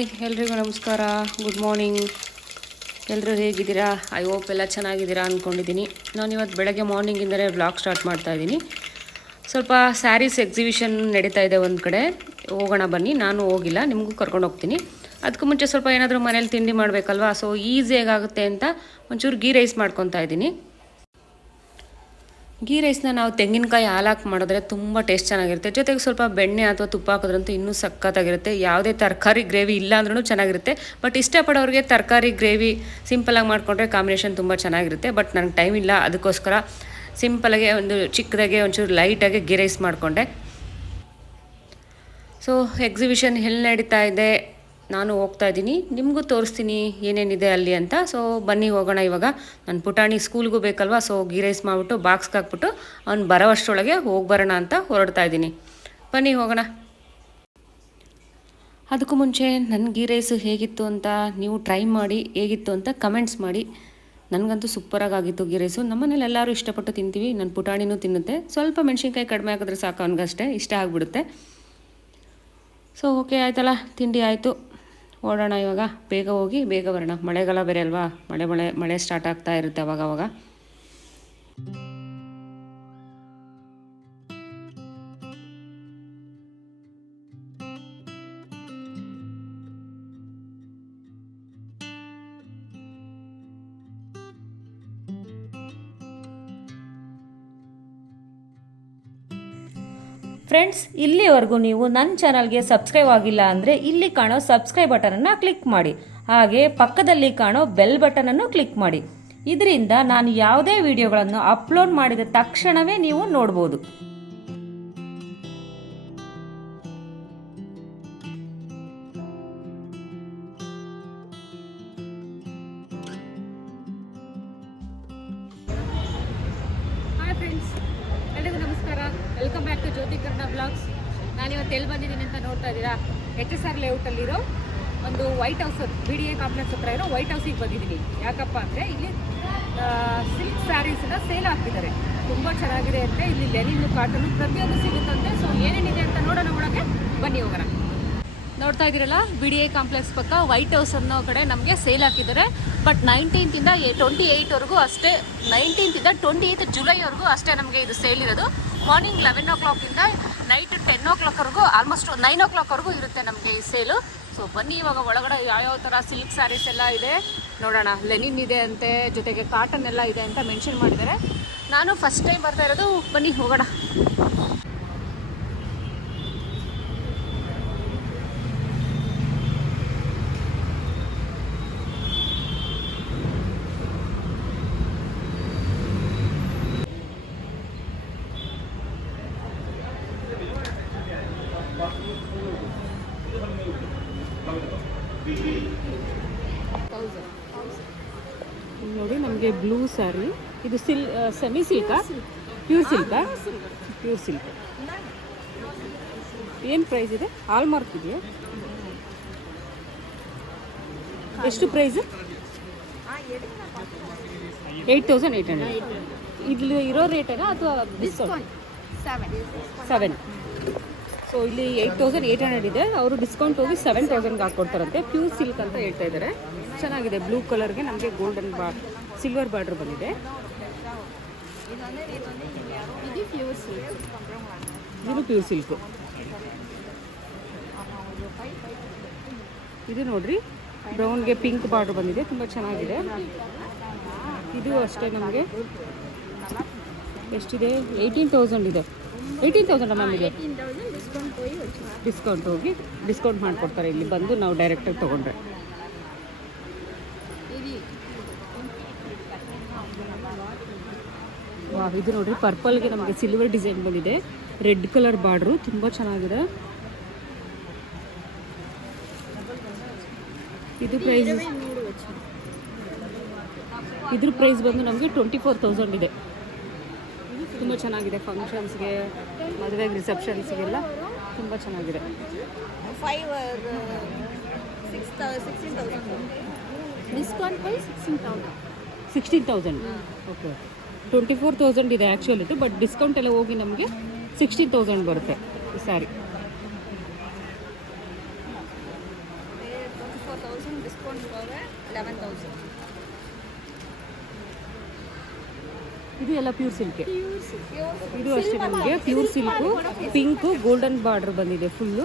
Hi, ಎಲ್ರಿಗೂ ನಮಸ್ಕಾರ. Good morning ಎಲ್ಲರೂ ಹೇಗಿದ್ದೀರಾ? ಐ ಹೋಪ್ ಎಲ್ಲ ಚೆನ್ನಾಗಿದ್ದೀರಾ ಅಂದ್ಕೊಂಡಿದ್ದೀನಿ ನಾನು ಇವತ್ತು ಬೆಳಗ್ಗೆ ಮಾರ್ನಿಂಗಿಂದಲೇ ಬ್ಲಾಗ್ ಸ್ಟಾರ್ಟ್ ಮಾಡ್ತಾ ಇದ್ದೀನಿ. ಸ್ವಲ್ಪ ಸ್ಯಾರೀಸ್ ಎಕ್ಸಿಬಿಷನ್ ನಡೀತಾ ಇದೆ ಒಂದು ಕಡೆ. ಹೋಗೋಣ ಬನ್ನಿ. ನಾನು ಹೋಗಿಲ್ಲ. ನಿಮಗೂ ಕರ್ಕೊಂಡು ಹೋಗ್ತೀನಿ. ಅದಕ್ಕೂ ಮುಂಚೆ ಸ್ವಲ್ಪ ಏನಾದರೂ ಮನೇಲಿ ತಿಂಡಿ ಮಾಡಬೇಕಲ್ವಾ? ಸೊ ಈಸಿಯಾಗಿ ಆಗುತ್ತೆ ಅಂತ ಒಂಚೂರು ಗೀ ರೈಸ್ ಮಾಡ್ಕೊತಾ ಇದ್ದೀನಿ. ಗೀ ರೈಸ್ನ ನಾವು ತೆಂಗಿನಕಾಯಿ ಹಾಲಾಕಿ ಮಾಡಿದ್ರೆ ತುಂಬ ಟೇಸ್ಟ್ ಚೆನ್ನಾಗಿರುತ್ತೆ. ಜೊತೆಗೆ ಸ್ವಲ್ಪ ಬೆಣ್ಣೆ ಅಥವಾ ತುಪ್ಪ ಹಾಕೋದ್ರಂತೂ ಇನ್ನೂ ಸಖತ್ತಾಗಿರುತ್ತೆ. ಯಾವುದೇ ತರಕಾರಿ, ಗ್ರೇವಿ ಇಲ್ಲ ಅಂದ್ರೂ ಚೆನ್ನಾಗಿರುತ್ತೆ. ಬಟ್ ಇಷ್ಟಪಡೋರಿಗೆ ತರಕಾರಿ, ಗ್ರೇವಿ ಸಿಂಪಲಾಗಿ ಮಾಡಿಕೊಂಡ್ರೆ ಕಾಂಬಿನೇಷನ್ ತುಂಬ ಚೆನ್ನಾಗಿರುತ್ತೆ. ಬಟ್ ನನಗೆ ಟೈಮ್ ಇಲ್ಲ, ಅದಕ್ಕೋಸ್ಕರ ಸಿಂಪಲಾಗೆ ಒಂದು ಚಿಕ್ಕದಾಗೆ ಒಂಚೂರು ಲೈಟಾಗಿ ಗೀ ರೈಸ್ ಮಾಡಿಕೊಂಡೆ. ಸೊ ಎಕ್ಸಿಬಿಷನ್ ಎಲ್ಲಿ ನಡೀತಾ ಇದೆ? ನಾನು ಹೋಗ್ತಾ ಇದ್ದೀನಿ. ನಿಮಗೂ ತೋರಿಸ್ತೀನಿ ಏನೇನಿದೆ ಅಲ್ಲಿ ಅಂತ. ಸೊ ಬನ್ನಿ ಹೋಗೋಣ ಇವಾಗ. ನನ್ನ ಪುಟಾಣಿ ಸ್ಕೂಲ್ಗೂ ಬೇಕಲ್ವಾ? ಸೊ ಗೀ ರೈಸ್ ಮಾಡಿಬಿಟ್ಟು ಬಾಕ್ಸ್ಗೆ ಹಾಕ್ಬಿಟ್ಟು ಅವ್ನು ಬರೋವಷ್ಟರೊಳಗೆ ಹೋಗಿ ಬರೋಣ ಅಂತ ಹೊರಡ್ತಾ ಇದ್ದೀನಿ. ಬನ್ನಿ ಹೋಗೋಣ. ಅದಕ್ಕೂ ಮುಂಚೆ ನನ್ನ ಗೀ ರೈಸ್ ಹೇಗಿತ್ತು ಅಂತ ನೀವು ಟ್ರೈ ಮಾಡಿ, ಹೇಗಿತ್ತು ಅಂತ ಕಮೆಂಟ್ಸ್ ಮಾಡಿ. ನನಗಂತೂ ಸೂಪರಾಗಿ ಆಗಿತ್ತು ಗೀ ರೈಸು. ನಮ್ಮನೇಲಿ ಎಲ್ಲರೂ ಇಷ್ಟಪಟ್ಟು ತಿಂತೀವಿ. ನನ್ನ ಪುಟಾಣಿನೂ ತಿನ್ನುತ್ತೆ. ಸ್ವಲ್ಪ ಮೆಣಸಿನ್ಕಾಯಿ ಕಡಿಮೆ ಹಾಕಿದ್ರೆ ಸಾಕು, ಅವನಿಗಷ್ಟೇ. ಇಷ್ಟ ಆಗಿಬಿಡುತ್ತೆ. ಸೊ ಓಕೆ ಆಯ್ತಲ್ಲ. ತಿಂಡಿ ಆಯಿತು. ಓಡೋಣ ಇವಾಗ. ಬೇಗ ಹೋಗಿ, ಬೇಗ ಬರೋಣ. ಮಳೆಗಾಲ ಬೇರೆ ಅಲ್ವಾ? ಮಳೆ ಮಳೆ ಮಳೆ ಸ್ಟಾರ್ಟ್ ಆಗ್ತಾ ಇರುತ್ತೆ ಅವಾಗ. ಫ್ರೆಂಡ್ಸ್ ಇಲ್ಲಿವರೆಗೂ ನೀವು ನನ್ನ ಚಾನಲ್ಗೆ ಸಬ್ಸ್ಕ್ರೈಬ್ ಆಗಿಲ್ಲ ಅಂದರೆ ಇಲ್ಲಿ ಕಾಣೋ ಸಬ್ಸ್ಕ್ರೈಬ್ ಬಟನನ್ನು ಕ್ಲಿಕ್ ಮಾಡಿ. ಹಾಗೆ ಪಕ್ಕದಲ್ಲಿ ಕಾಣೋ ಬೆಲ್ ಬಟನನ್ನು ಕ್ಲಿಕ್ ಮಾಡಿ. ಇದರಿಂದ ನಾನು ಯಾವುದೇ ವಿಡಿಯೋಗಳನ್ನು ಅಪ್ಲೋಡ್ ಮಾಡಿದ ತಕ್ಷಣವೇ ನೀವು ನೋಡ್ಬೋದು. ಲೇಔಟಲ್ಲಿರೋ ಒಂದು white house B D A complex ಹತ್ರ ಇರೋ ವೈಟ್ ಹೌಸಿಗೆ ಬಂದಿದ್ದೀನಿ. ಯಾಕಪ್ಪ ಅಂದರೆ ಇಲ್ಲಿ ಸಿಲ್ಕ್ ಸ್ಯಾರೀಸನ್ನ ಸೇಲ್ ಹಾಕ್ತಿದ್ದಾರೆ ತುಂಬ ಚೆನ್ನಾಗಿದೆ ಅಂದರೆ ಇಲ್ಲಿ ಲೆನಿನ್ ಕಾಟನ್ ಪ್ರತಿಯೊಂದು ಸಿಗುತ್ತಂತೆ ಸೊ ಏನೇನಿದೆ ಅಂತ ನೋಡೋಣ ಒಳಗೆ. ಬನ್ನಿ ಹೋಗೋಣ. ನೋಡ್ತಾ ಇದ್ದೀರಲ್ಲ, ಬಿ ಡಿ ಎ ಕಾಂಪ್ಲೆಕ್ಸ್ ಪಕ್ಕ ವೈಟ್ ಹೌಸ್ ಅನ್ನೋ ಕಡೆ ನಮಗೆ ಸೇಲ್ ಹಾಕಿದ್ದಾರೆ ಬಟ್ ನೈನ್ಟೀನ್ತಿಂದ ಟ್ವೆಂಟಿ ಏಯ್ಟ್ವರೆಗೂ ಅಷ್ಟೇ ನೈನ್ಟೀನ್ತಿಂದ ಟ್ವೆಂಟಿ ಏಯ್ತ್ ಜುಲೈವರೆಗೂ ಅಷ್ಟೇ ನಮಗೆ ಇದು ಸೇಲ್ ಇರೋದು. ಮಾರ್ನಿಂಗ್ ಲೆವೆನ್ ಓ ಕ್ಲಾಕಿಂದ ನೈಟ್ ಟೆನ್ ಓ ಕ್ಲಾಕ್ವರೆಗೂ ಆಲ್ಮೋಸ್ಟ್ ನೈನ್ ಓ ಕ್ಲಾಕ್ವರೆಗೂ ಇರುತ್ತೆ ನಮಗೆ ಈ ಸೇಲು ಸೊ ಬನ್ನಿ ಇವಾಗ ಒಳಗಡೆ ಯಾವ್ಯಾವ ಥರ ಸಿಲ್ಕ್ ಸ್ಯಾರೀಸ್ ಎಲ್ಲ ಇದೆ. ನೋಡೋಣ ಲೆನಿನ್ ಇದೆ ಅಂತೆ, ಜೊತೆಗೆ ಕಾಟನ್ ಎಲ್ಲ ಇದೆ ಅಂತ ಮೆನ್ಷನ್ ಮಾಡಿದ್ದಾರೆ. ನಾನು ಫಸ್ಟ್ ಟೈಮ್ ಬರ್ತಾ ಇರೋದು, ಬನ್ನಿ ಹೋಗೋಣ. ನೋಡಿ ನಮಗೆ ಬ್ಲೂ ಸ್ಯಾರಿ ಇದು ಸಿಲ್ semi silk pure silk pure silk ಏನು ಪ್ರೈಸ್ ಇದೆ? ಹಾಲ್ ಮಾರ್ಕ್ ಇದೆಯಾ? ಎಷ್ಟು price eight thousand eight hundred ಇಲ್ಲಿ ಇರೋ ರೇಟೇನಾ ಅಥವಾ ಡಿಸ್ಕೌಂಟ್ ಸೆವೆನ್ ಸೊ ಇಲ್ಲಿ ಏಯ್ಟ್ ತೌಸಂಡ್ ಏಯ್ಟ್ ಹಂಡ್ರೆಡ್ ಇದೆ. ಅವರು ಡಿಸ್ಕೌಂಟ್ ಹೋಗಿ ಸೆವೆನ್ ತೌಸಂಡ್ಗೆ ಹಾಕ್ಕೊಡ್ತಾರಂತೆ ಪ್ಯೂರ್ ಸಿಲ್ಕ್ ಅಂತ ಹೇಳ್ತಾ ಇದ್ದಾರೆ ಚೆನ್ನಾಗಿದೆ. ಬ್ಲೂ ಕಲರ್ಗೆ ನಮಗೆ ಗೋಲ್ಡನ್ ಬಾ ಸಿಲ್ವರ್ ಬಾರ್ಡ್ರ್ ಬಂದಿದೆ. ಇದು ಪ್ಯೂರ್ ಸಿಲ್ಕ್ ಇದು ನೋಡ್ರಿ ಬ್ರೌನ್ಗೆ ಪಿಂಕ್ ಬಾರ್ಡ್ರ್ ಬಂದಿದೆ. ತುಂಬ ಚೆನ್ನಾಗಿದೆ. ಇದು ಅಷ್ಟೇ ನಮಗೆ. ಎಷ್ಟಿದೆ? ಏಯ್ಟೀನ್ ತೌಸಂಡ್ ಇದೆ. ಏಯ್ಟೀನ್ ತೌಸಂಡ್ ಮ್ಯಾಮ್ ಇದೆ ಡಿಸ್ಕೌಂಟ್ ಹೋಗಿ ಡಿಸ್ಕೌಂಟ್ ಮಾಡಿಕೊಡ್ತಾರೆ ಇಲ್ಲಿ ಬಂದು ನಾವು ಡೈರೆಕ್ಟಾಗಿ ತೊಗೊಂಡ್ರೆ. ವಾ ಇದು ನೋಡಿರಿ ಪರ್ಪಲ್ಗೆ ನಮಗೆ ಸಿಲ್ವರ್ ಡಿಸೈನ್ ಬಂದಿದೆ. ರೆಡ್ ಕಲರ್ ಬಾರ್ಡ್ರು, ತುಂಬ ಚೆನ್ನಾಗಿದೆ. ಇದು ಪ್ರೈಸ್ ಇದ್ರ ಪ್ರೈಸ್ ಬಂದು ನಮಗೆ ಟ್ವೆಂಟಿ ಫೋರ್ ತೌಸಂಡ್ ಇದೆ. ತುಂಬ ಚೆನ್ನಾಗಿದೆ ಫಂಕ್ಷನ್ಸ್ಗೆ ಮದುವೆಗೆ ರಿಸೆಪ್ಷನ್ಸ್ಗೆಲ್ಲ ತುಂಬ ಚೆನ್ನಾಗಿದೆ. Five six sixteen thousand discount thousand. Sixteen thousand sixteen sixteen thousand okay twenty four thousand ಇದೆ ಆ್ಯಕ್ಚುಲಿದು ಬಟ್ ಡಿಸ್ಕೌಂಟ್ ಎಲ್ಲ ಹೋಗಿ ನಮಗೆ ಸಿಕ್ಸ್ಟೀನ್ ತೌಸಂಡ್ ಬರುತ್ತೆ ಈ ಸ್ಯಾರಿ ಸೆವೆನ್ ತೌಸಂಡ್ ಇದು ಎಲ್ಲ ಪ್ಯೂರ್ ಸಿಲ್ಕ್ ಇದು ಅಷ್ಟೇ ನಮಗೆ pure silk pink golden border ಬಂದಿದೆ ಫುಲ್ಲು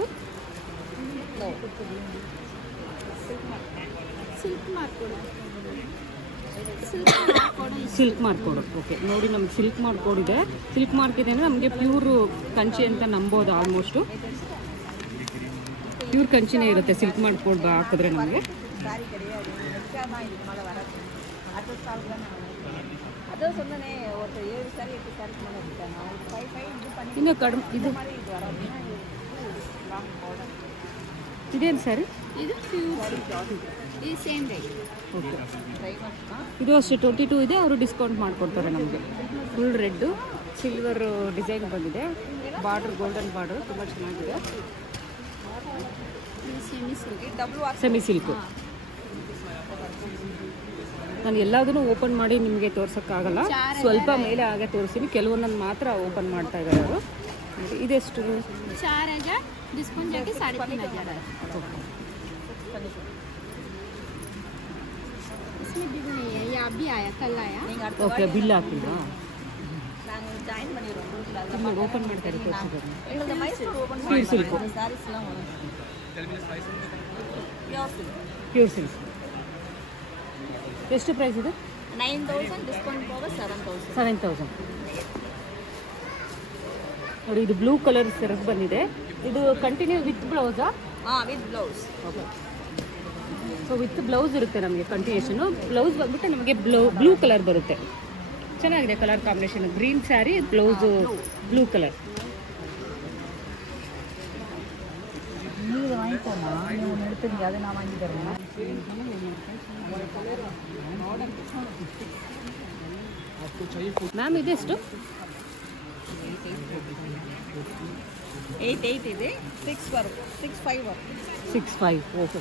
ಸಿಲ್ಕ್ ಮಾಡ್ಕೊಡು ಓಕೆ ನೋಡಿ ನಮ್ಗೆ ಸಿಲ್ಕ್ ಮಾಡ್ಕೊಡಿದೆ. ಸಿಲ್ಕ್ ಮಾರ್ಕಿದೆ ಅಂದರೆ ನಮಗೆ ಪ್ಯೂರ್ ಕಂಚಿ ಅಂತ ನಂಬೋದು ಆಲ್ಮೋಸ್ಟು ಪ್ಯೂರ್ ಕಂಚಿನೇ ಇರುತ್ತೆ ಸಿಲ್ಕ್ ಮಾಡ್ಕೊಡ್ ಹಾಕಿದ್ರೆ ನಮಗೆ. சாரி கிடையாது நிற்காதான் இதுக்கு மேலே வராது அடுத்த ஸ்டால் தான் அதான் சொன்னனே ஒருத்தர் ஏழு சாரி எட்டு சாரிக்கு மேலே எடுத்தாங்க அவங்க ஃபைவ் ஃபைவ் இது பண்ணி ಇನ್ನು ಕಡಿಮೆ ಇದು இந்த மாதிரி இது வராதுன்னா இது லாங் பவுடர் ಇದೇನು ಸರ್ இது பியூர் இது சேம் ரேட் ಓಕೆ டைமண்ட் தான் ಇದು ಅಷ್ಟೇ ಟ್ವೆಂಟಿ ಟೂ ಇದೆ ಅವರು ಡಿಸ್ಕೌಂಟ್ ಮಾಡಿಕೊಡ್ತಾರೆ ನಮಗೆ ಫುಲ್ ರೆಡ್ಡು ಸಿಲ್ವರ್ ಡಿಸೈನ್ ಬಂದಿದೆ ಬಾರ್ಡ್ರ್ ಗೋಲ್ಡನ್ ಬಾರ್ಡ್ರ್ ತುಂಬ ಚೆನ್ನಾಗಿದೆ இது செமி சில்க் இது டபுள் வாஷ் ಸೆಮಿ ಸಿಲ್ಕು ನಾನು ಎಲ್ಲದನ್ನು ಓಪನ್ ಮಾಡಿ ನಿಮಗೆ ತೋರ್ಸೋಕ್ಕಾಗಲ್ಲ. ಸ್ವಲ್ಪ ಮೇಲೆ ಹಾಗೆ ತೋರಿಸ್ತೀನಿ. ಕೆಲವೊಂದನ್ನು ಮಾತ್ರ ಓಪನ್ ಮಾಡ್ತಾ ಇದ್ದಾರೆ ಅವರು. ಇದೆಷ್ಟು? ಓಕೆ ಬಿಲ್ ಹಾಕಿಲ್ವಾ? ಓಪನ್ ಮಾಡ್ತಾರೆ ಪ್ಯೂರ್ ಸಿಲ್ಕ್ ಪ್ಯೂರ್ ಸಿಲ್ಕ್ ಎಷ್ಟು ಪ್ರೈಸ್ ಇದು? Nine thousand discount seven thousand ನೋಡಿ ಇದು ಬ್ಲೂ ಕಲರ್ ಸೆರಗ್ ಬಂದಿದೆ. ಇದು continue with ಬ್ಲೌಸಾ with blouse so with blouse ಇರುತ್ತೆ ನಮಗೆ ಕಂಟಿನ್ಯೂಷನು ಬ್ಲೌಸ್ ಬಂದ್ಬಿಟ್ಟು ನಮಗೆ ಬ್ಲೂ ಬ್ಲೂ ಕಲರ್ ಬರುತ್ತೆ. ಚೆನ್ನಾಗಿದೆ colour combination green sari blouse blue colour ಮಾಡ್ತೀನಿ ಯಾವುದೇ ನಾವು ಹಂಗಿದ್ದಾರೆ ಮ್ಯಾಮ್ ಇದೆಷ್ಟು ಏಯ್ಟ್ ಏಯ್ಟ್ ಇದೆ. Six six five six five okay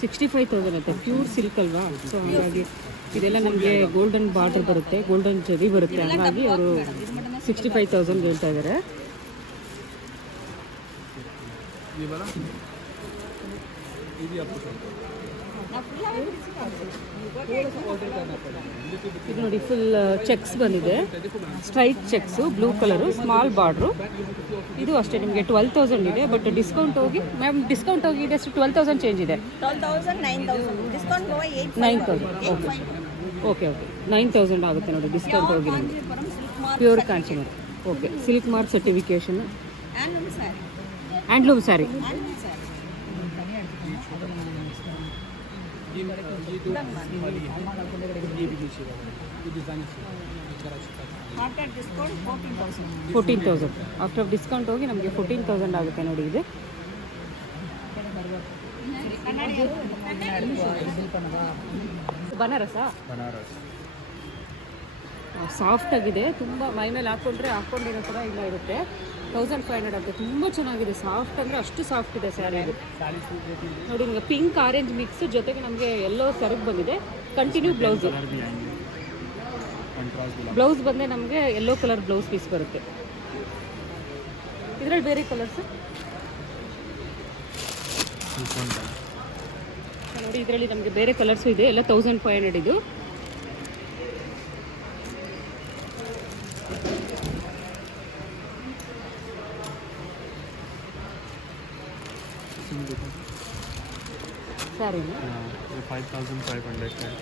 sixty five thousand ಅಂತ ಪ್ಯೂರ್ ಸಿಲ್ಕ್ ಅಲ್ವಾ? ಸೊ ಹಾಗಾಗಿ ಇದೆಲ್ಲ ನಮಗೆ ಗೋಲ್ಡನ್ ಬಾರ್ಡರ್ ಬರುತ್ತೆ ಗೋಲ್ಡನ್ ಜರಿ ಬರುತ್ತೆ ಹಾಗಾಗಿ ಅವರು ಸಿಕ್ಸ್ಟಿ ಫೈವ್ ತೌಸಂಡ್ ಹೇಳ್ತಾ ಇದ್ದಾರೆ ಇದು ನೋಡಿ ಫುಲ್ ಚೆಕ್ಸ್ ಬಂದಿದೆ. Straight checks blue colour small border ಇದು ಅಷ್ಟೇ ನಿಮಗೆ ಟ್ವೆಲ್ ತೌಸಂಡ್ ಇದೆ ಬಟ್ ಡಿಸ್ಕೌಂಟ್ ಹೋಗಿ ಮ್ಯಾಮ್ ಡಿಸ್ಕೌಂಟ್ ಹೋಗಿ ಇದೆ ಅಷ್ಟು ಟ್ವೆಲ್ ತೌಸಂಡ್ ಚೇಂಜ್ ಇದೆ. Nine thousand okay okay okay nine thousand ಆಗುತ್ತೆ. ನೋಡಿ ಡಿಸ್ಕೌಂಟ್ ಹೋಗಿ ನಮಗೆ Kanjeevaram silk mark pure ಕಾಂಚಿಮರ್ okay silk mark certification handloom sari fourteen thousand after discount ಹೋಗಿ ನಮಗೆ ಫೋರ್ಟೀನ್ ತೌಸಂಡ್ ಆಗುತ್ತೆ ನೋಡಿ ಇದು. ಬನಾರಸ? ಬನಾರಸ್. ಸಾಫ್ಟ್ ಆಗಿದೆ ತುಂಬ ಮೈ ಮೇಲೆ ಹಾಕ್ಕೊಂಡ್ರೆ ಹಾಕ್ಕೊಂಡಿರೋ ಥರ ಇಲ್ಲ ಇರುತ್ತೆ. ತೌಸಂಡ್ ಫೈವ್ ಹಂಡ್ರೆಡ್ ಆಗುತ್ತೆ ತುಂಬ ಚೆನ್ನಾಗಿದೆ. ಸಾಫ್ಟ್ ಅಂದರೆ ಅಷ್ಟು ಸಾಫ್ಟ್ ಇದೆ ಸ್ಯಾರಿ ನೋಡಿ ನಿಮಗೆ ಪಿಂಕ್ ಆರೆಂಜ್ ಮಿಕ್ಸ್ ಜೊತೆಗೆ ನಮಗೆ ಎಲ್ಲೋ ಸರಕ್ ಬಂದಿದೆ. ಕಂಟಿನ್ಯೂ ಬ್ಲೌಸ್ ಬ್ಲೌಸ್ ಬಂದರೆ ನಮಗೆ ಎಲ್ಲೋ ಕಲರ್ ಬ್ಲೌಸ್ ಪೀಸ್ ಬರುತ್ತೆ. ಇದರಲ್ಲಿ ಬೇರೆ ಕಲರ್ಸ್ ನೋಡಿ ಇದರಲ್ಲಿ ನಮಗೆ ಬೇರೆ ಕಲರ್ಸು ಇದೆ. ಎಲ್ಲ ತೌಸಂಡ್ ಫೈವ್ ಹಂಡ್ರೆಡ್ ಇದು. ಸ್ಯಾರಿ ये फाइव थाउजेंड फाइव हंड्रेड का है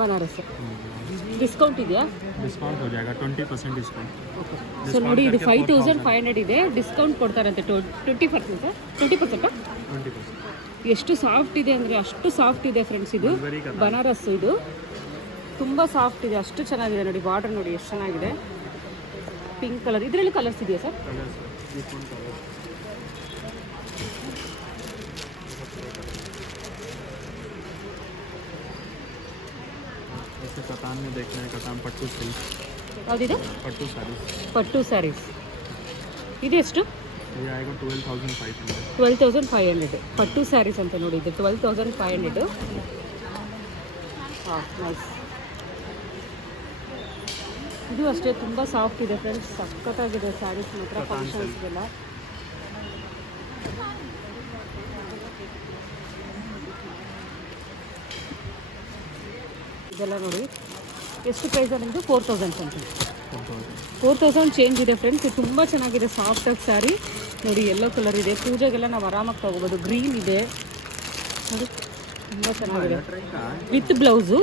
ಬನಾರಸ್ ಡಿಸ್ಕೌಂಟ್ ಇದೆಯಾ डिस्काउंट हो जाएगा ट्वेंटी परसेंट डिस्काउंट ಸೊ ನೋಡಿ ಇದು ಫೈವ್ ತೌಸಂಡ್ ಫೈವ್ ಹಂಡ್ರೆಡ್ ಇದೆ ಡಿಸ್ಕೌಂಟ್ ಕೊಡ್ತಾರಂತೆ twenty percent twenty ಪರ್ಸೆಂಟಾ twenty percent ಎಷ್ಟು ಸಾಫ್ಟ್ ಇದೆ ಅಂದರೆ ಅಷ್ಟು ಸಾಫ್ಟ್ ಇದೆ ಫ್ರೆಂಡ್ಸ್ ಇದು Very good. ಬನಾರಸ್ ಇದು ತುಂಬ ಸಾಫ್ಟ್ ಇದೆ ಅಷ್ಟು ಚೆನ್ನಾಗಿದೆ ನೋಡಿ ಬಾರ್ಡರ್ ನೋಡಿ ಎಷ್ಟು ಚೆನ್ನಾಗಿದೆ ಪಿಂಕ್ ಕಲರ್ ಇದರಲ್ಲಿ ಕಲರ್ಸ್ ಇದೆಯಾ sir colour this one colour ऐसे कतान में देखना है कतान पट्टू सिल्क ಯಾವುದಿದೆ पट्टू साड़ी ಪಟ್ಟು ಸ್ಯಾರೀಸ್ ಇದು ಎಷ್ಟು ये आएगा twelve thousand five hundred twelve thousand five hundred ಪಟ್ಟು ಸ್ಯಾರೀಸ್ ಅಂತ ನೋಡಿ ಇದು ಟ್ವೆಲ್ ತೌಸಂಡ್ ಫೈವ್ ಹಂಡ್ರೆಡು ಹಾಂ ನೈಸ್ ಇದು ಅಷ್ಟೇ ತುಂಬ ಸಾಫ್ಟ್ ಇದೆ ಫ್ರೆಂಡ್ಸ್ ಸಖತ್ತಾಗಿದೆ ಸ್ಯಾರೀಸ್ ಮಾತ್ರ ಫಂಕ್ಷನ್ಸ್ಗೆಲ್ಲ ಇದೆಲ್ಲ ನೋಡಿ ಎಷ್ಟು ಪ್ರೈಸ್ ನಿಮ್ಮದು four thousand something four thousand four thousand change ಇದೆ ಫ್ರೆಂಡ್ಸ್ ಇದು ತುಂಬ ಚೆನ್ನಾಗಿದೆ ಸಾಫ್ಟಾಗಿ ಸ್ಯಾರಿ ನೋಡಿ ಎಲ್ಲೋ ಕಲರ್ ಇದೆ. ಪೂಜೆಗೆಲ್ಲ ನಾವು ಆರಾಮಾಗಿ ತೊಗೋಬೋದು. ಗ್ರೀನ್ ಇದೆ. ನೋಡಿ ತುಂಬ ಚೆನ್ನಾಗಿದೆ. With blouse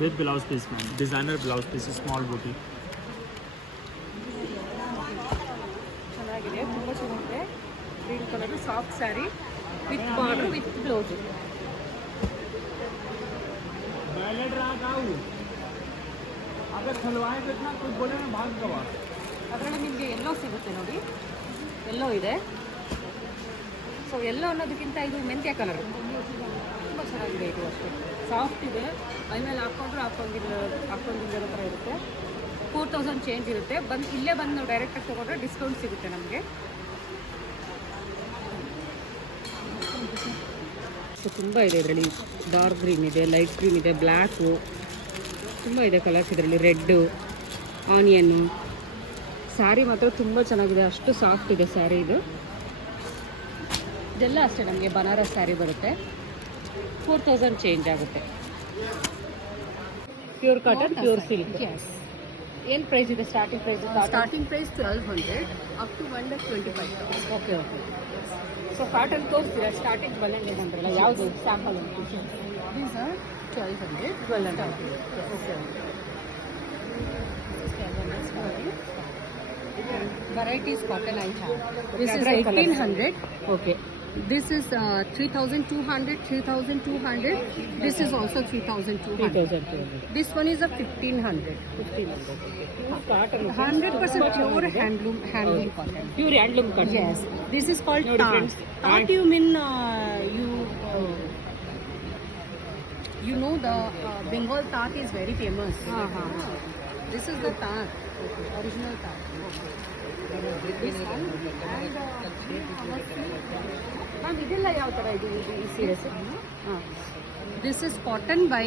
with blouse piece ma'am designer blouse piece small ಬೂಟಿ ಚೆನ್ನಾಗಿದೆ ತುಂಬ ಚೆನ್ನಾಗಿದೆ. Green colour soft sari with border with blouse ಅದರಲ್ಲಿ ನಿಮಗೆ ಎಲ್ಲೋ ಸಿಗುತ್ತೆ ನೋಡಿ. ಎಲ್ಲೋ ಇದೆ. ಸೊ ಎಲ್ಲೋ ಅನ್ನೋದಕ್ಕಿಂತ ಇದು ಮೆಂತ್ಯ ಕಲರ್ ತುಂಬ ಚೆನ್ನಾಗಿದೆ ಇದು ಅಷ್ಟೇ. ಸಾಫ್ಟ್ ಇದೆ. ಮೈಮೇಲೆ ಹಾಕ್ಕೊಂಡ್ರೆ ಹಾಕೊಂಡಿರೋ ಹಾಕ್ಕೊಂಡಿರೋ ಥರ ಇರುತ್ತೆ. ಫೋರ್ ತೌಸಂಡ್ ಚೇಂಜ್ ಇರುತ್ತೆ. ಬಂದು, ಇಲ್ಲೇ ಬಂದು ನಾವು ಡೈರೆಕ್ಟಾಗಿ ತೊಗೊಂಡ್ರೆ ಡಿಸ್ಕೌಂಟ್ ಸಿಗುತ್ತೆ ನಮಗೆ. ಸೊ ತುಂಬ ಇದೆ ಇದರಲ್ಲಿ. ಡಾರ್ಕ್ ಗ್ರೀನ್ ಇದೆ ಲೈಟ್ ಗ್ರೀನ್ ಇದೆ ಬ್ಲ್ಯಾಕು ತುಂಬ ಇದೆ ಕಲರ್ಸ್ ಇದರಲ್ಲಿ. ರೆಡ್ಡು ಆನಿಯನ್ನು ಸ್ಯಾರಿ ಮಾತ್ರ ತುಂಬ ಚೆನ್ನಾಗಿದೆ. ಅಷ್ಟು ಸಾಫ್ಟ್ ಇದೆ ಸ್ಯಾರಿ ಇದು. ಇದೆಲ್ಲ ಅಷ್ಟೇ ನಮಗೆ ಬನಾರಸ್ ಸ್ಯಾರಿ ಬರುತ್ತೆ. ಫೋರ್ ತೌಸಂಡ್ ಚೇಂಜ್ ಆಗುತ್ತೆ. ಪ್ಯೂರ್ ಕಾಟನ್ ಪ್ಯೂರ್ ಸಿಲ್ಕ್ ಏನು ಪ್ರೈಸ್ ಇದೆ starting price starting price twelve hundred up to one lakh twenty five okay okay so cotton ತೋರಿಸ್ತೀರಾ starting ಬಲ್ಲಂಗೆ ಅಂದ್ರಲ್ಲ ಯಾವುದು? Sample these are twelve hundred twelve hundred okay varieties cotton I have. This is Dry colours. 1800. Okay This is uh, 3200, 3200. This is also 3200. 3200. This one is a 1500. 100% pure handloom, handloom cotton. Pure handloom cotton. Yes. This is called No taat. difference. You mean uh, you uh, you know the uh, Bengal taat is very famous. Uh-huh. This is the tat, original tat. This one and uh, ma'am ಇದೆಲ್ಲ ಯಾವ ಥರ ಇದು ಇದು ಈ ಸೀರೆಸ್ ಹಾಂ this is cotton by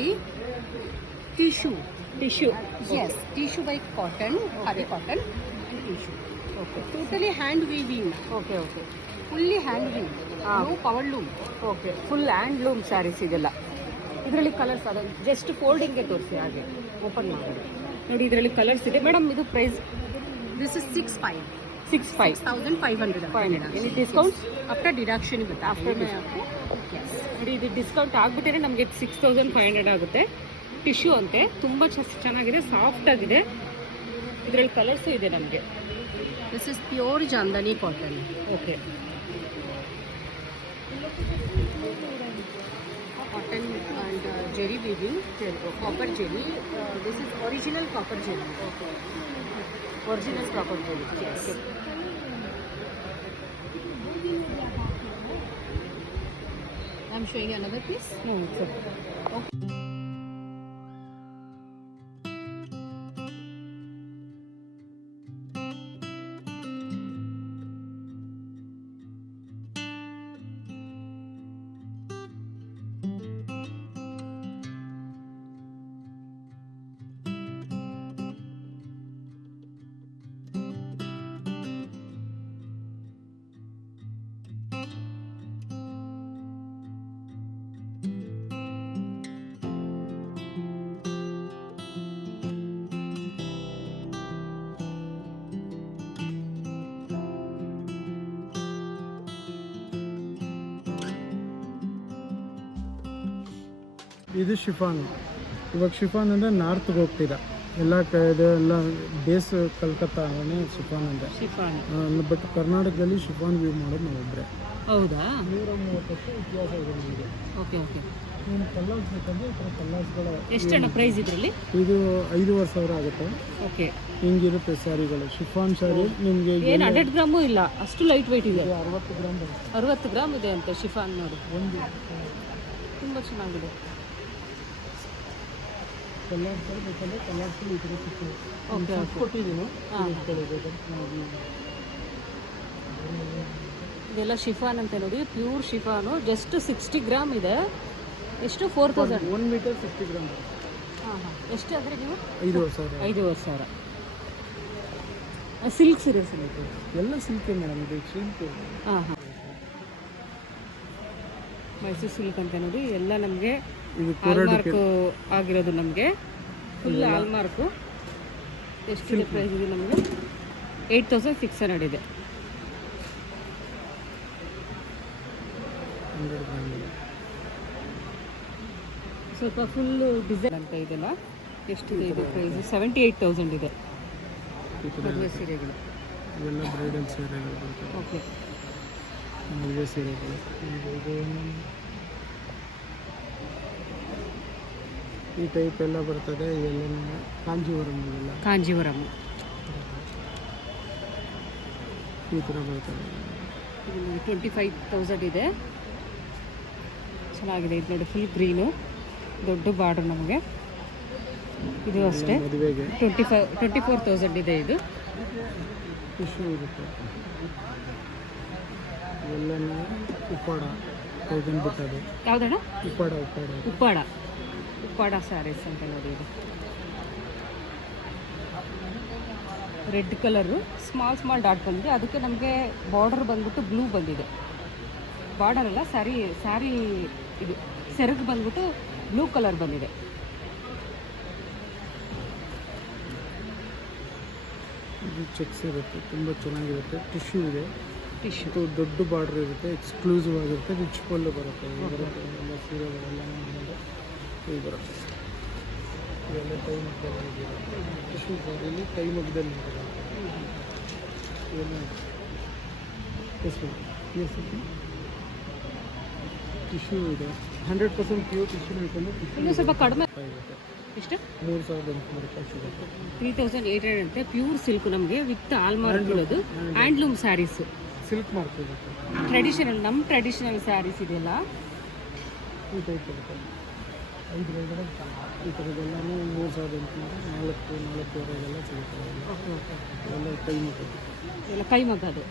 tissue. Tissue Yes, tissue by cotton, hari cotton and tissue. Okay. Totally hand weaving. Okay okay Fully hand weave. Ah. No power loom. Okay full handloom saris ಇದೆಲ್ಲ ಇದರಲ್ಲಿ colours ಅದ. Just ಫೋಲ್ಡಿಂಗ್ಗೆ ತೋರಿಸಿ ಹಾಗೆ. Open ಮಾಡಿ ನೋಡಿ ಇದರಲ್ಲಿ colours ಇದೆ. Madam ಇದು price this is six five six five thousand five hundred five hundred discount after deduction ಇರುತ್ತೆ ಆಫ್ಟರ್ ನೋಡಿ ಇದು ಡಿಸ್ಕೌಂಟ್ ಆಗಿಬಿಟ್ಟರೆ ನಮಗೆ ಸಿಕ್ಸ್ ತೌಸಂಡ್ ಫೈವ್ ಹಂಡ್ರೆಡ್ ಆಗುತ್ತೆ. ಟಿಶ್ಯೂ ಅಂತೆ. ತುಂಬ ಚೆನ್ನಾಗಿದೆ ಸಾಫ್ಟ್ ಆಗಿದೆ. ಇದರಲ್ಲಿ ಕಲರ್ಸು ಇದೆ ನಮಗೆ. This is pure Jamdani cotton okay jerry weaving, uh, copper jerry. Uh, this is original copper jerry. Okay. Original copper jerry. Yes. Okay. I'm showing you another piece. No, it's okay. okay. ಇದು chiffon. ಇವಾಗ chiffon ಅಂದರೆ ನಾರ್ತ್ಗೆ ಹೋಗ್ತೀರಾ. ಎಲ್ಲ ಕ ಇದು ಎಲ್ಲ base ಕಲ್ಕತ್ತಾನೇ ಶಿಫಾನ್ ಅಂದರೆ. ಶಿಫಾನ್. ಬಟ್ ಕರ್ನಾಟಕದಲ್ಲಿ ಶಿಫಾನ್ ವ್ಯೂ ಮಾಡೋದು ನಾವು ಒಬ್ಬರೇ ಹೌದಾ? ನೂರ ಮೂವತ್ತು ವರ್ಷ ಇತಿಹಾಸ ಇದೆ ನಮಗೆ ಓಕೆ ಓಕೆ. ನಿಮ್ಮ ಕಲ್ಲರ್ಸ್ ಬೇಕಂದ್ರೆ ಈ ಥರ ಕಲ್ಲರ್ಸ್ಗಳ ಎಷ್ಟು ಹಣ ಪ್ರೈಸ್ ಇದರಲ್ಲಿ? ಇದು ಐದೂವರೆ ಸಾವಿರ ಆಗುತ್ತೆ. ಓಕೆ. ಹಿಂಗಿರುತ್ತೆ ಸ್ಯಾರಿಗಳು ಶಿಫಾನ್ ಸ್ಯಾರಿ ನಿಮಗೆ ಏನು ಹಂಡ್ರೆಡ್ ಗ್ರಾಮು ಇಲ್ಲ? ಅಷ್ಟು ಲೈಟ್ ವೆಯ್ಟ್ ಇದೆ. ಅರವತ್ತು ಗ್ರಾಮ್ ಅರವತ್ತು ಗ್ರಾಮ್ ಇದೆ ಅಂತ ಶಿಫಾನ್ ನೋಡಿ. ಒಂದು. ತುಂಬ ಚೆನ್ನಾಗಿದೆ. ಕಲ್ಲಾಸ್ ಬೇಕಂದ್ರೆ ಕಲರ್ಸ್ ಈ ಥರ ಸಿಗ್ತದೆ ಓಕೆ. ಓಕೆ ಕೊಟ್ಟಿದ್ದೀನಿ ಇದೆಲ್ಲ ಶಿಫಾನ್ ಅಂತ ನೋಡಿ pure chiffon. Just sixty gram ಇದೆ. ಎಷ್ಟು? Four thousand. One metre sixty gram ಹಾಂ ಹಾಂ. ಎಷ್ಟು ಅಂದರೆ ನೀವು? ಐದೂವರೆ ಸಾವಿರ. ಐದೂವರೆ ಸಾವಿರ. ಸಿಲ್ಕ್ ಸೀರೆ ಸಿಗುತ್ತೆ ಎಲ್ಲ ಸಿಲ್ಕ್ ಮೇಡಮ್ ಇದು? ಸಿಲ್ಕ್ ಹಾಂ ಹಾಂ. ಮೈಸೂರು ಸಿಲ್ಕ್ ಅಂತ ನೋಡಿ. ಎಲ್ಲ ನಮಗೆ ಇದು ಆಗಿರೋದು ನಮಗೆ. ಫುಲ್ ಆಲ್ಮಾರ್ಕು ಎಷ್ಟಿದೆ ಪ್ರೈಸ್ ಇದೆ ನಮಗೆ? ಏಯ್ಟ್ ತೌಸಂಡ್ ಸಿಕ್ಸ್ ಹಂಡ್ರೆಡ್ ಇದೆ. ಸ್ವಲ್ಪ ಫುಲ್ಲು ಡಿಸೈನ್ ಅಂತ ಇದೆಲ್ಲ ಎಷ್ಟಿದೆ ಇದು ಪ್ರೈಸ್ ಸೆವೆಂಟಿ ಏಯ್ಟ್ ತೌಸಂಡ್ ಇದೆ. ಮದುವೆ ಸೀರೆಗಳು. ಇವೆಲ್ಲ ಬ್ರೈಡಲ್ ಸೀರೆಗಳು ಓಕೆ ಮದುವೆ ಸೀರೆಗಳು ಇದು- ಇದು ಈ ಟೈಪ್ ಎಲ್ಲ ಬರ್ತದೆ ಇವೆಲ್ಲ ಕಾಂಜೀವರಂ ಎಲ್ಲ ಕಾಂಜೀವರಂ. ಈ ಥರ ಬರ್ತದೆ. ಟ್ವೆಂಟಿ ಫೈವ್ ತೌಸಂಡ್ ಇದೆ. ಚೆನ್ನಾಗಿದೆ ಇದು ನೋಡಿ ಫುಲ್ ಗ್ರೀನು ದೊಡ್ಡ ಬಾರ್ಡರ್ ನಮಗೆ. ಇದು ಅಷ್ಟೇ. Twenty five twenty four thousand ಇದೆ ಇದು. ಟಿಶ್ಯೂ ಇರುತ್ತೆ. ಎಲ್ಲ ಉಪ್ಪಾಡ ತೌಸಂಡ್ ಬಿಟ್ಟದು ಯಾವುದಣ್ಣ? ಉಪ್ಪಾಡ ಉಪ್ಪಾಡ. ಉಪ್ಪಾಡ. ಉಪ್ಪಾಡ ಸ್ಯಾರೀಸ್ ಅಂತ ನೋಡಿ ಇದು. Red colour small small dot ಬಂದಿದೆ. ಅದಕ್ಕೆ ನಮಗೆ ಬಾರ್ಡರ್ ಬಂದ್ಬಿಟ್ಟು ಬ್ಲೂ ಬಂದಿದೆ. ಬಾರ್ಡರ್ ಅಲ್ಲ ಸ್ಯಾರಿ ಸ್ಯಾರಿ ಇದು. ಸೆರಗು ಬಂದ್ಬಿಟ್ಟು ಬ್ಲೂ ಕಲರ್ ಬಂದಿದೆ. ಇದು ಚೆಕ್ಸ್ ಇರುತ್ತೆ ತುಂಬ ಚೆನ್ನಾಗಿರುತ್ತೆ. ಟಿಶ್ಯೂ ಇದೆ. ಟಿಶ್ಯೂ ದೊಡ್ಡ ಬಾರ್ಡರ್ ಇರುತ್ತೆ ಎಕ್ಸ್ಕ್ಲೂಸಿವ್ ಆಗಿರುತ್ತೆ. ರಿಚ್ ಪಲ್ಲು ಬರುತ್ತೆ. ಬರುತ್ತೆ ಎಲ್ಲ ಸೀರೆಗಳೆಲ್ಲ ನೋಡಿದ್ರೆ ಇದು ಬರುತ್ತೆ. ಇವೆಲ್ಲ ಕೈ ಕೈ ಮಗ್ಗದಲ್ಲಿ ಇವೆಲ್ಲ ಎಷ್ಟು? ಎಷ್ಟು? ಟಿಶ್ಯೂ ಇದೆ. ಹಂಡ್ರೆಡ್ ಪರ್ಸೆಂಟ್ ಪ್ಯೂರ್ ಟಿಶ್ಯೂ ಬೇಕಂದ್ರೆ ಇನ್ನೂ ಸ್ವಲ್ಪ ಕಡಿಮೆ. ಎಷ್ಟು? ಮೂರು ಸಾವಿರದ ಎಂಟುನೂರು ರೂಪಾಯಿ ಸಿಗುತ್ತೆ. ತ್ರೀ ತೌಸಂಡ್ ಏಯ್ಟ್ ಹಂಡ್ರೆಡ್ ಅಂತೆ. ಪ್ಯೂರ್ ಸಿಲ್ಕ್ ನಮಗೆ ವಿತ್ ಆಲ್ಮಾರ್ಕ್ ಇರೋದು. Handloom saris silk mark traditional ನಮ್ಮ ಟ್ರೆಡಿಷನಲ್ ಸ್ಯಾರೀಸ್ ಇದೆಯಲ್ಲ. ಈ ಟೈಪ್ ಇರುತ್ತೆ. ಐದು ಒಳಗಡೆ ಈ ಥರದ್ದೆಲ್ಲನೂ ಮೂರು ಸಾವಿರದ ಎಂಟುನೂರು ನಾಲ್ಕು ನಾಲ್ಕೂವರೆಗೆಲ್ಲ ಸಿಗುತ್ತೆ. ಎಲ್ಲ ಕೈ ಮುಟ್ಟದು ಎಲ್ಲ ಕೈ ಮಗದು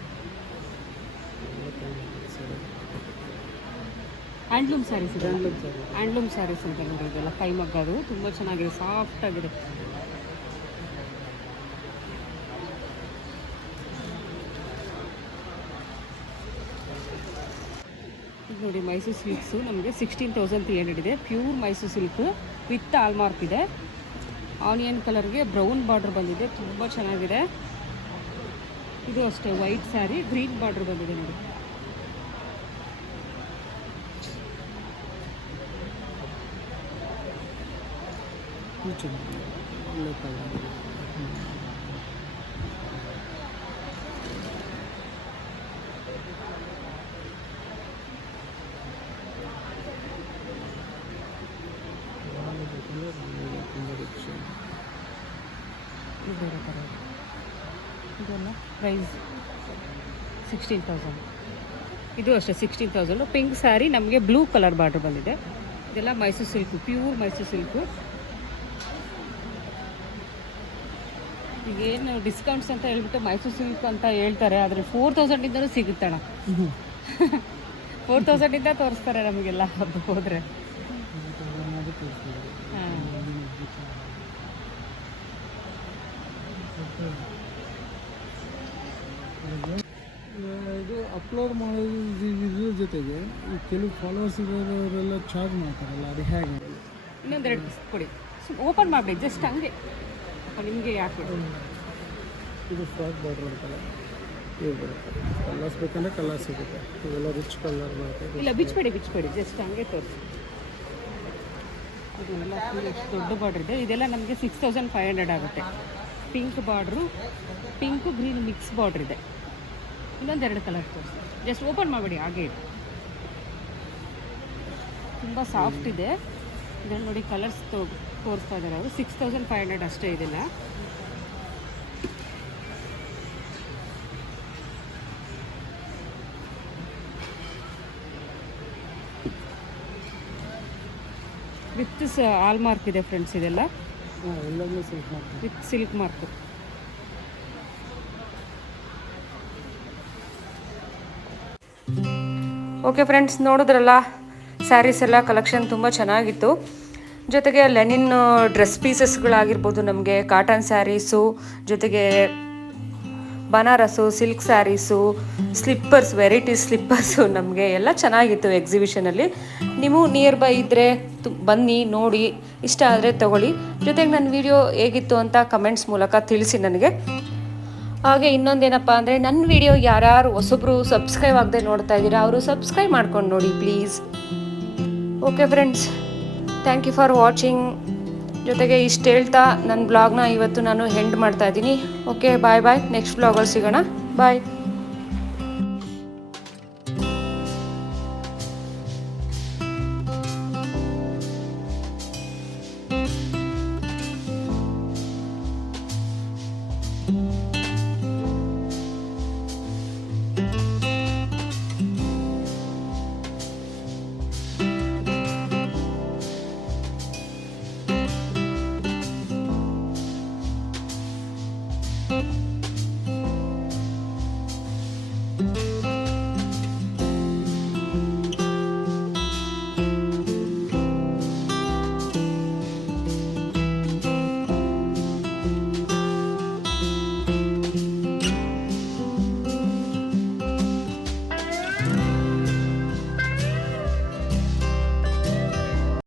ಹ್ಯಾಂಡ್ಲೂಮ್ ಸ್ಯಾರೀಸ್ ಇದೆ. ಹ್ಯಾಂಡ್ಲೂಮ್ ಸರಿ ಹ್ಯಾಂಡ್ಲೂಮ್ ಸ್ಯಾರೀಸ್ ಅಂತ ನೋಡಿ ಇದೆಲ್ಲ ಕೈಮಗ್ಗದು ತುಂಬ ಚೆನ್ನಾಗಿದೆ ಸಾಫ್ಟ್ ನೋಡಿ, ಮೈಸೂರು ಸಿಲ್ಕ್ಸು ನಮಗೆ ಸಿಕ್ಸ್ಟೀನ್ ತೌಸಂಡ್ ತ್ರೀ ಹಂಡ್ರೆಡ್ ಇದೆ. Pure Mysore silk with hallmark ಇದೆ. ಆನಿಯನ್ ಕಲರ್ಗೆ ಬ್ರೌನ್ ಬಾರ್ಡ್ರ್ ಬಂದಿದೆ. ತುಂಬ ಚೆನ್ನಾಗಿದೆ. ಇದು ಅಷ್ಟೇ ವೈಟ್ ಸ್ಯಾರಿ ಗ್ರೀನ್ ಬಾರ್ಡ್ರ್ ಬಂದಿದೆ ನೋಡಿ. ಕಲರ್ ತುಂಬ ರಿಚ್ ಇದು ಬೇರೆ ಥರ ಇದೆ ಇದೆಲ್ಲ ಪ್ರೈಸ್ ಸಿಕ್ಸ್ಟೀನ್ ತೌಸಂಡ್. ಇದು ಅಷ್ಟೇ ಸಿಕ್ಸ್ಟೀನ್ ತೌಸಂಡು. ಪಿಂಕ್ ಸ್ಯಾರಿ ನಮಗೆ ಬ್ಲೂ ಕಲರ್ ಬಾರ್ಡ್ರ್ ಬಂದಿದೆ. ಇದೆಲ್ಲ Mysore silk pure Mysore silk. ಈಗೇನು ಡಿಸ್ಕೌಂಟ್ಸ್ ಅಂತ ಹೇಳ್ಬಿಟ್ಟು ಮೈಸೂರು ಸಿಲ್ಕ್ ಅಂತ ಹೇಳ್ತಾರೆ ಆದರೆ ಫೋರ್ ತೌಸಂಡಿಂದಲೂ ಸಿಗುತ್ತಣ ಫೋರ್ ತೌಸಂಡಿಂದ ತೋರಿಸ್ತಾರೆ ನಮಗೆಲ್ಲ ಹೋದರೆ. ಹಾಂ. ಇದು ಅಪ್ಲೋಡ್ ಮಾಡೋದು ಇದು- ಇದ್ರ ಜೊತೆಗೆ ಈ ಕೆಲವು ಫಾಲೋವರ್ಸ್ ಇರೋರೆಲ್ಲ ಚಾರ್ಜ್ ಮಾಡ್ತಾರಲ್ಲ ಅದು ಹೇಗೆ? ಇನ್ನೊಂದೆರಡು ಕೊಡಿ. ಓಪನ್ ಮಾಡಬೇಡಿ ಜಸ್ಟ್ ಹಂಗೆ. ನಿಮಗೆ ಯಾಕೆ? ಇದು ಫ್ರಾಕ್ ಬಾರ್ಡರ್ ಅಂತಲ್ಲ. ಇದು ಬರುತ್ತೆ. ಕಲರ್ಸ್ ಬೇಕಂದ್ರೆ ಕಲರ್ ಸಿಗುತ್ತೆ. ಇವೆಲ್ಲ ರಿಚ್ ಕಲರ್ ಬರುತ್ತೆ. ಇಲ್ಲ ಬಿಚ್ಬೇಡಿ ಬಿಚ್ಬೇಡಿ. ಜಸ್ಟ್ ಹಂಗೆ ತೋರಿಸಿ. ಇದೆಲ್ಲ ದೊಡ್ಡ ಬಾರ್ಡ್ರ್ ಇದೆ. ಇದೆಲ್ಲ ನಮಗೆ ಸಿಕ್ಸ್ ತೌಸಂಡ್ ಫೈವ್ ಹಂಡ್ರೆಡ್ ಆಗುತ್ತೆ. Pink border, pink green mix border ಇದೆ. ಇನ್ನೊಂದೆರಡು ಕಲರ್ ತೋರಿಸಿ ಜಸ್ಟ್ ಓಪನ್ ಮಾಡಬೇಡಿ, ಹಾಗೆ ತುಂಬ ಸಾಫ್ಟ್ ಇದೆ. ಇದನ್ನು ನೋಡಿ ಕಲರ್ಸ್ ತೋ, ತೋರಿಸ್ತಾ ಇದ್ದಾರೆ ಅವರು. ಸಿಕ್ಸ್ ತೌಸಂಡ್ ಫೈವ್ ಹಂಡ್ರೆಡ್ ಅಷ್ಟೇ ಇದೆಲ್ಲ. ವಿತ್ ಆಲ್ ಮಾರ್ಕ್ ಇದೆ ಫ್ರೆಂಡ್ಸ್ ಇದೆಲ್ಲ. ಹಾಂ ಎಲ್ಲದನ್ನೂ ಸಿಲ್ಕ್ ಮಾಡ್ತೀವಿ. With silk mark okay friends ನೋಡಿದ್ರಲ್ಲ ಸ್ಯಾರೀಸ್ ಎಲ್ಲ ಕಲೆಕ್ಷನ್ ತುಂಬ ಚೆನ್ನಾಗಿತ್ತು. ಜೊತೆಗೆ ಲೆನಿನ್ ಡ್ರೆಸ್ ಪೀಸಸ್ಗಳಾಗಿರ್ಬೋದು ನಮಗೆ ಕಾಟನ್ ಸ್ಯಾರೀಸು ಜೊತೆಗೆ Banaras, silk saris, slippers, variety slippers ನಮಗೆ ಎಲ್ಲ ಚೆನ್ನಾಗಿತ್ತು ಎಕ್ಸಿಬಿಷನಲ್ಲಿ ನೀವು ನಿಯರ್ ಬೈ ಇದ್ದರೆ ತು, ಬನ್ನಿ, ನೋಡಿ, ಇಷ್ಟ ಆದರೆ ತಗೊಳ್ಳಿ. ಜೊತೆಗೆ ನನ್ನ ವಿಡಿಯೋ ಹೇಗಿತ್ತು ಅಂತ ಕಮೆಂಟ್ಸ್ ಮೂಲಕ ತಿಳಿಸಿ ನನಗೆ. ಹಾಗೆ ಇನ್ನೊಂದೇನಪ್ಪ ಅಂದರೆ ನನ್ನ ವಿಡಿಯೋ ಯಾರ್ಯಾರು ಹೊಸೊಬ್ರು ಸಬ್ಸ್ಕ್ರೈಬ್ ಆಗದೆ ನೋಡ್ತಾ ಇದ್ದೀರಾ, ಅವರು ಸಬ್ಸ್ಕ್ರೈಬ್ ಮಾಡ್ಕೊಂಡು ನೋಡಿ please okay friends thank you for watching ಜೊತೆಗೆ ಇಷ್ಟು ಹೇಳ್ತಾ ನನ್ನ ಬ್ಲಾಗ್ನ ಇವತ್ತು ನಾನು ಹೆಂಡ್ ಮಾಡ್ತಾ ಇದ್ದೀನಿ. ಓಕೆ ಬಾಯ್ ಬಾಯ್ ನೆಕ್ಸ್ಟ್ ಬ್ಲಾಗಲ್ಲಿ ಸಿಗೋಣ. ಬಾಯ್